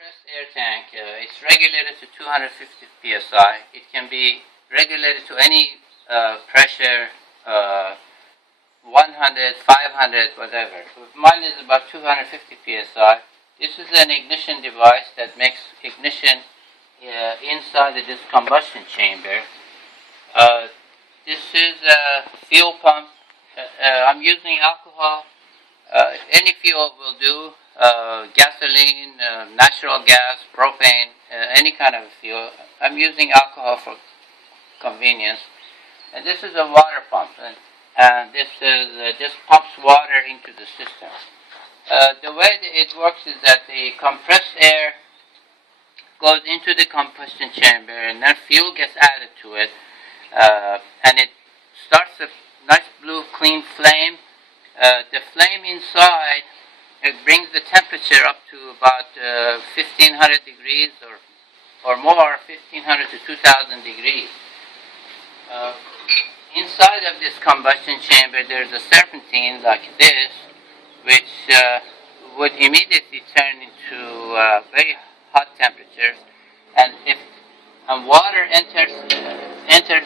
compressed air tank, it's regulated to 250 psi. It can be regulated to any pressure, 100, 500, whatever. Mine is about 250 psi. This is an ignition device that makes ignition inside of this combustion chamber. This is a fuel pump. I'm using alcohol. Any fuel will do. Gasoline, natural gas, propane, any kind of fuel. I'm using alcohol for convenience. And this is a water pump, and this pumps water into the system. The way that it works is that the compressed air goes into the combustion chamber, and then fuel gets added to it, and it starts a nice blue clean flame. The flame inside, it brings the temperature up to about 1500 degrees or more, 1500 to 2000 degrees. Inside of this combustion chamber, there's a serpentine like this, which would immediately turn into very hot temperatures. And if water enters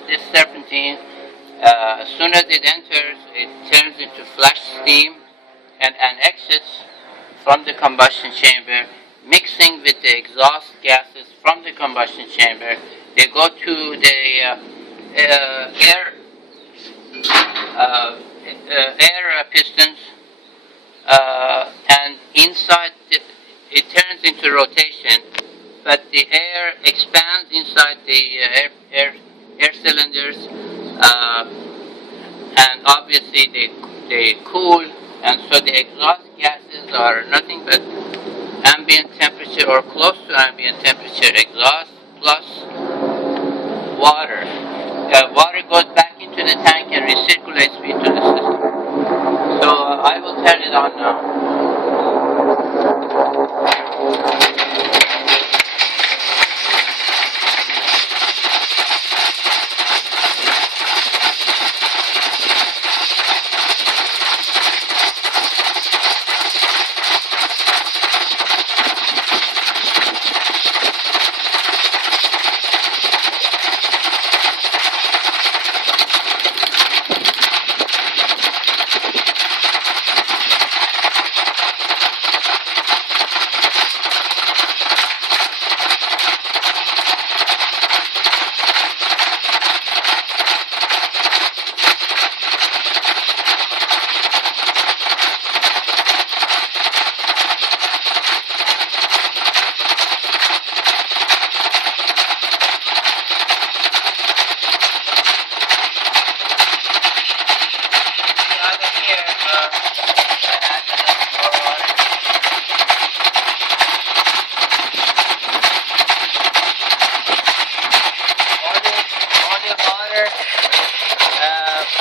this serpentine, as soon as it enters, it turns into flash steam and exits from the combustion chamber, mixing with the exhaust gases from the combustion chamber. They go to the air pistons, and inside it turns into rotation, but the air expands inside the air cylinders, and obviously they cool, and so the exhaust gases are nothing but ambient temperature or close to ambient temperature exhaust plus water. Water goes back into the tank and recirculates into the system. So I will turn it on now.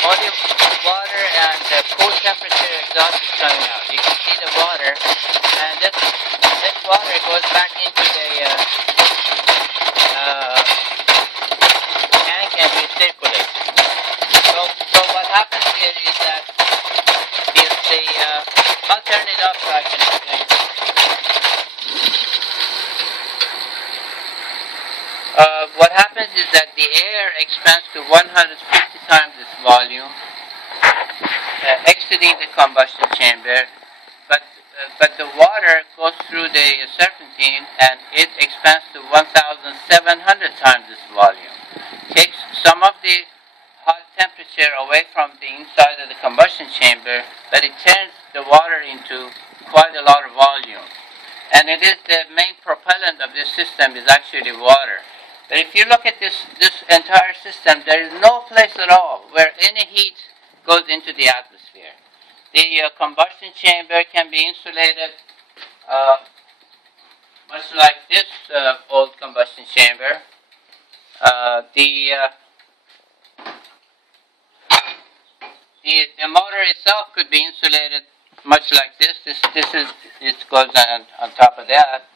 Only water and cool temperature exhaust is coming out. You can see the water, and this water goes back into the tank and recirculates. So what happens here is that I'll turn it off so I can explain. What happens is that the air expands to 150 times its volume, exiting the combustion chamber, but the water goes through the serpentine and it expands to 1,700 times its volume. Takes some of the hot temperature away from the inside of the combustion chamber, but it turns the water into quite a lot of volume. And it is the main propellant of this system is actually water. But if you look at this entire system, there is no place at all where any heat goes into the atmosphere. The combustion chamber can be insulated much like this old combustion chamber. The motor itself could be insulated much like this. It goes on top of that.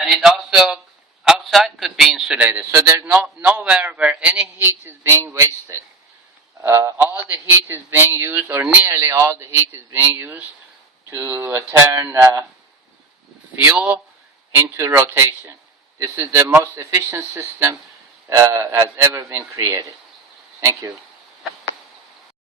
And it also outside could be insulated. So there's nowhere where any heat is being wasted. All the heat is being used, or nearly all the heat is being used to turn fuel into rotation. This is the most efficient system has ever been created. Thank you.